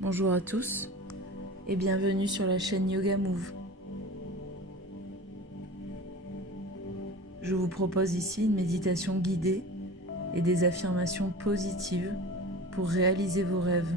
Bonjour à tous et bienvenue sur la chaîne Yoga Move. Je vous propose ici une méditation guidée et des affirmations positives pour réaliser vos rêves.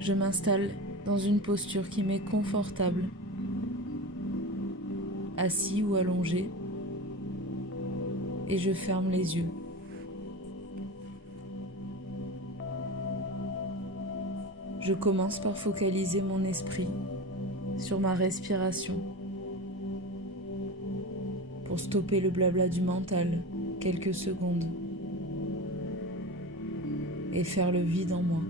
Je m'installe dans une posture qui m'est confortable, assis ou allongé, et je ferme les yeux. Je commence par focaliser mon esprit sur ma respiration pour stopper le blabla du mental quelques secondes et faire le vide en moi.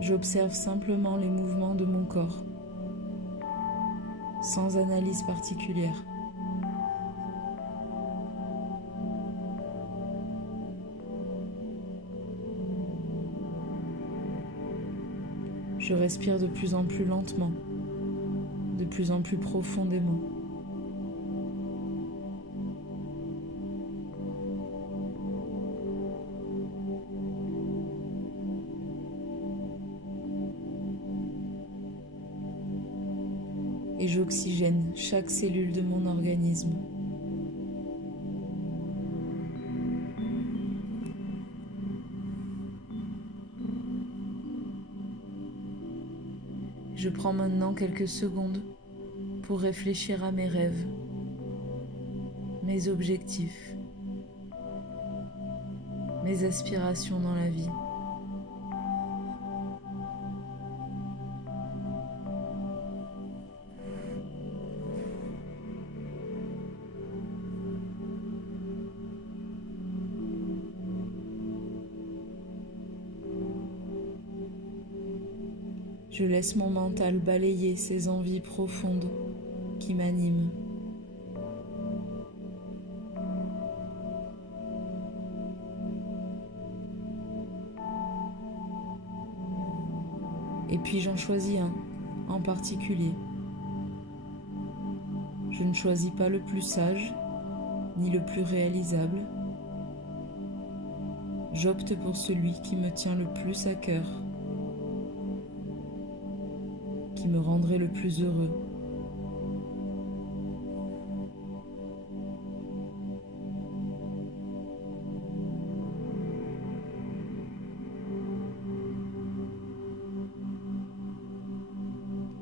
J'observe simplement les mouvements de mon corps, sans analyse particulière. Je respire de plus en plus lentement, de plus en plus profondément. Et j'oxygène chaque cellule de mon organisme. Je prends maintenant quelques secondes pour réfléchir à mes rêves, mes objectifs, mes aspirations dans la vie. Je laisse mon mental balayer ces envies profondes qui m'animent. Et puis j'en choisis un en particulier. Je ne choisis pas le plus sage, ni le plus réalisable. J'opte pour celui qui me tient le plus à cœur, qui me rendrait le plus heureux.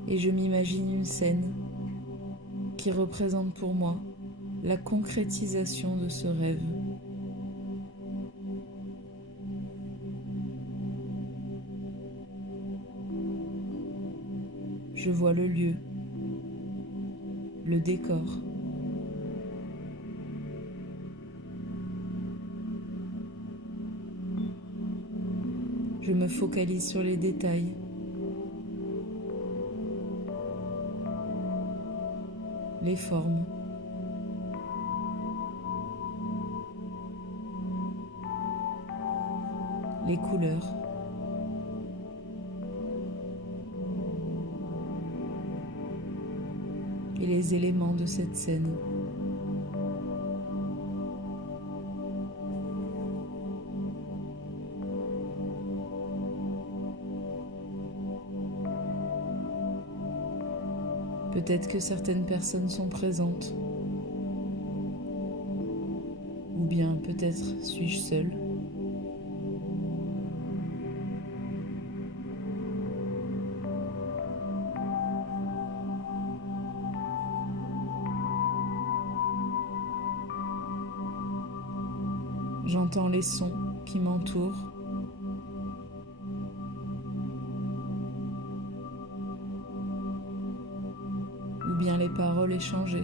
Et je m'imagine une scène qui représente pour moi la concrétisation de ce rêve. Je vois le lieu, le décor. Je me focalise sur les détails. Les formes. Les couleurs. Et les éléments de cette scène. Peut-être que certaines personnes sont présentes, ou bien peut-être suis-je seule. J'entends les sons qui m'entourent. Ou bien les paroles échangées.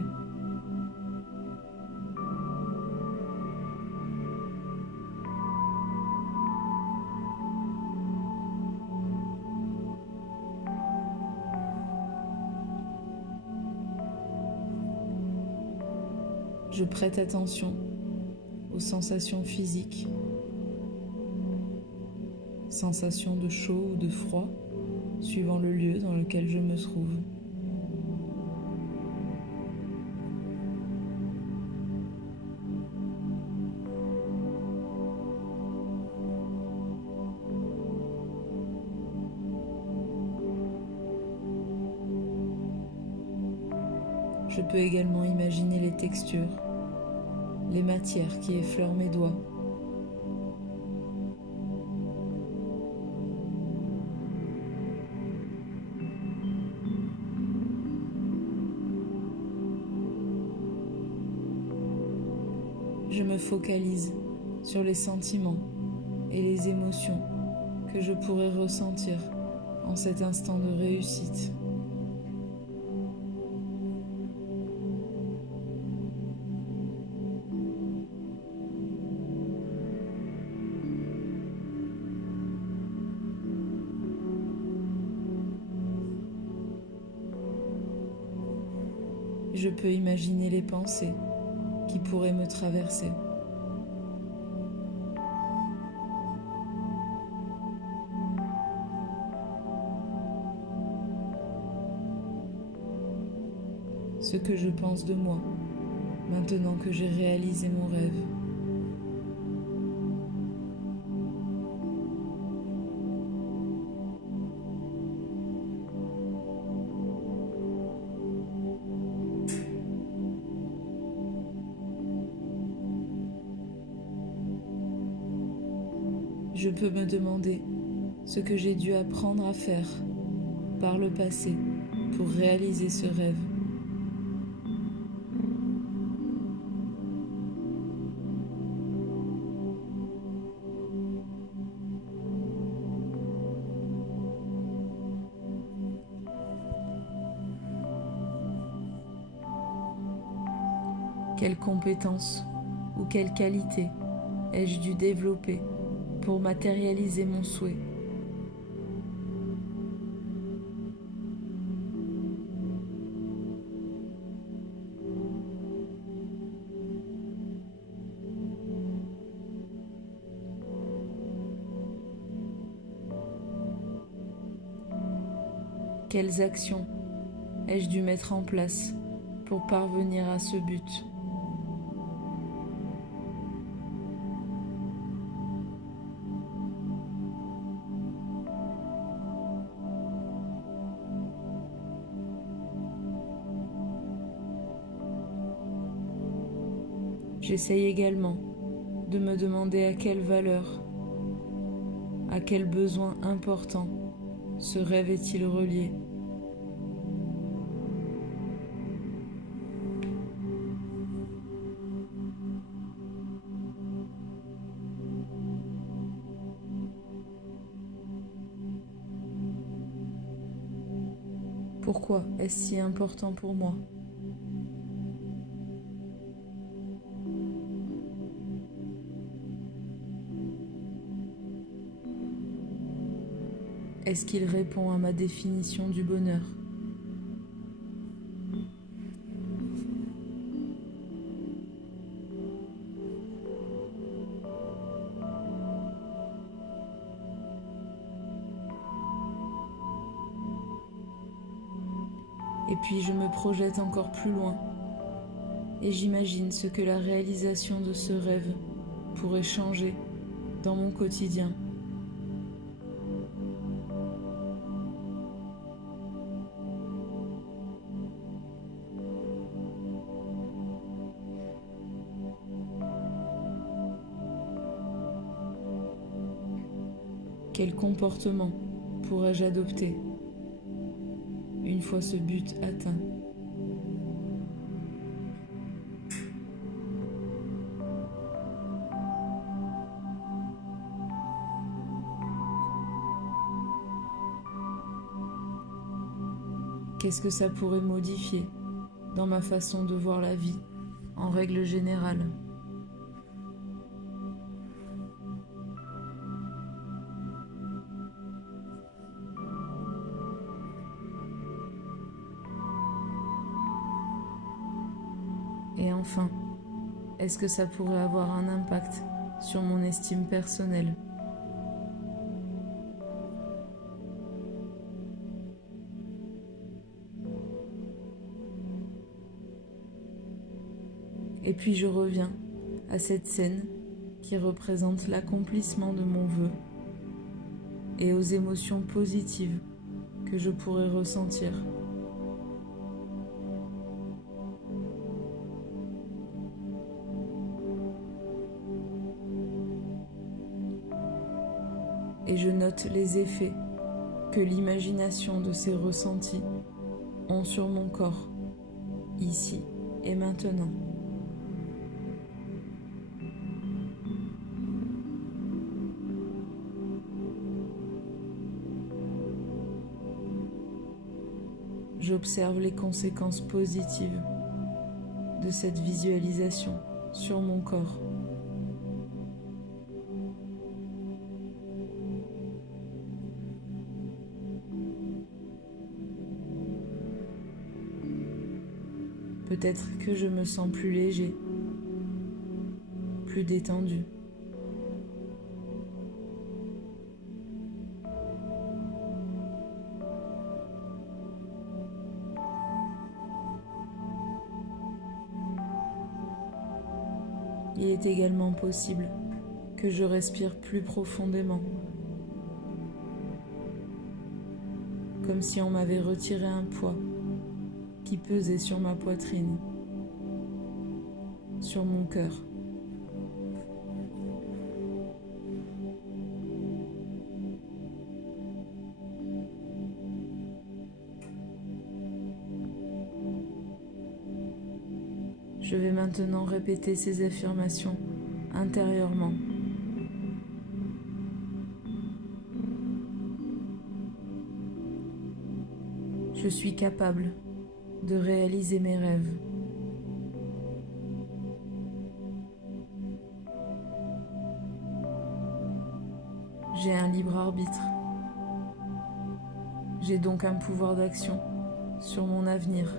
Je prête attention aux sensations physiques, sensations de chaud ou de froid, suivant le lieu dans lequel je me trouve. Je peux également imaginer les textures, les matières qui effleurent mes doigts. Je me focalise sur les sentiments et les émotions que je pourrais ressentir en cet instant de réussite. Je peux imaginer les pensées qui pourraient me traverser. Ce que je pense de moi, maintenant que j'ai réalisé mon rêve. Je peux me demander ce que j'ai dû apprendre à faire par le passé pour réaliser ce rêve. Quelles compétences ou quelles qualités ai-je dû développer pour matérialiser mon souhait? Quelles actions ai-je dû mettre en place pour parvenir à ce but? J'essaye également de me demander à quelle valeur, à quel besoin important ce rêve est-il relié. Pourquoi est-ce si important pour moi? Est-ce qu'il répond à ma définition du bonheur? Et puis je me projette encore plus loin et j'imagine ce que la réalisation de ce rêve pourrait changer dans mon quotidien. Quel comportement pourrais-je adopter une fois ce but atteint? Qu'est-ce que ça pourrait modifier dans ma façon de voir la vie en règle générale? Et enfin, est-ce que ça pourrait avoir un impact sur mon estime personnelle? Et puis je reviens à cette scène qui représente l'accomplissement de mon vœu et aux émotions positives que je pourrais ressentir. Et je note les effets que l'imagination de ces ressentis ont sur mon corps, ici et maintenant. J'observe les conséquences positives de cette visualisation sur mon corps. Peut-être que je me sens plus léger, plus détendu. Il est également possible que je respire plus profondément, comme si on m'avait retiré un poids qui pesait sur ma poitrine, sur mon cœur. Je vais maintenant répéter ces affirmations intérieurement. Je suis capable de réaliser mes rêves. J'ai un libre arbitre. J'ai donc un pouvoir d'action sur mon avenir.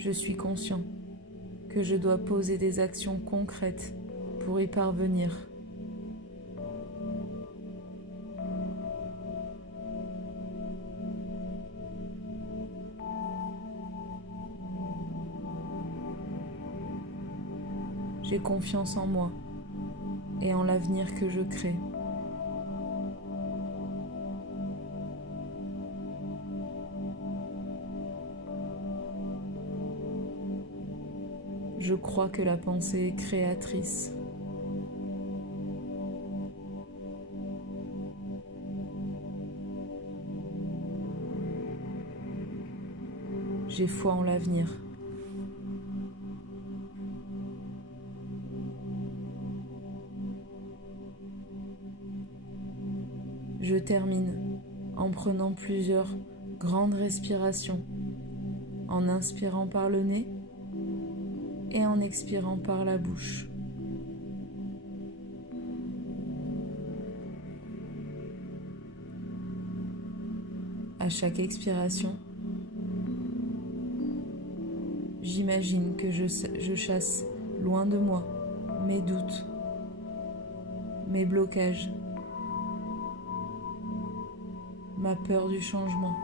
Je suis conscient que je dois poser des actions concrètes pour y parvenir. J'ai confiance en moi et en l'avenir que je crée. Je crois que la pensée est créatrice. J'ai foi en l'avenir. Je termine en prenant plusieurs grandes respirations, en inspirant par le nez et en expirant par la bouche. À chaque expiration, j'imagine que je chasse loin de moi mes doutes, mes blocages, ma peur du changement.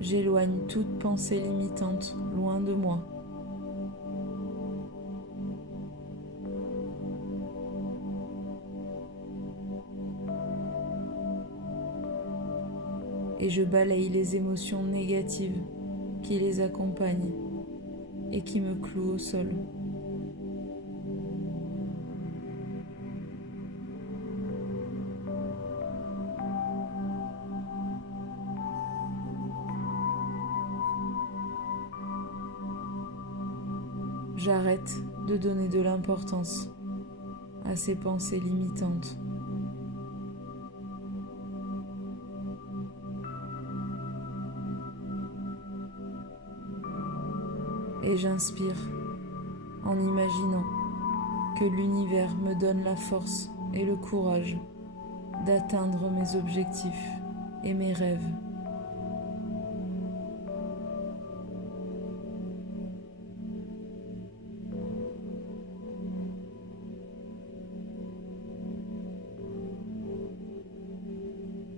J'éloigne toute pensée limitante loin de moi. Et je balaye les émotions négatives qui les accompagnent et qui me clouent au sol. J'arrête de donner de l'importance à ces pensées limitantes. Et j'inspire en imaginant que l'univers me donne la force et le courage d'atteindre mes objectifs et mes rêves.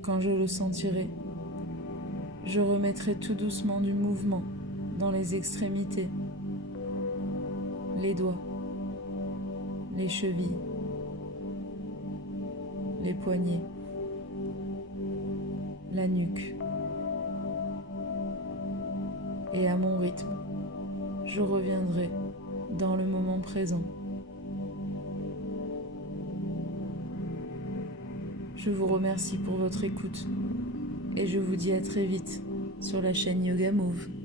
Quand je le sentirai, je remettrai tout doucement du mouvement dans les extrémités, les doigts, les chevilles, les poignets, la nuque. Et à mon rythme, je reviendrai dans le moment présent. Je vous remercie pour votre écoute et je vous dis à très vite sur la chaîne Yoga Move.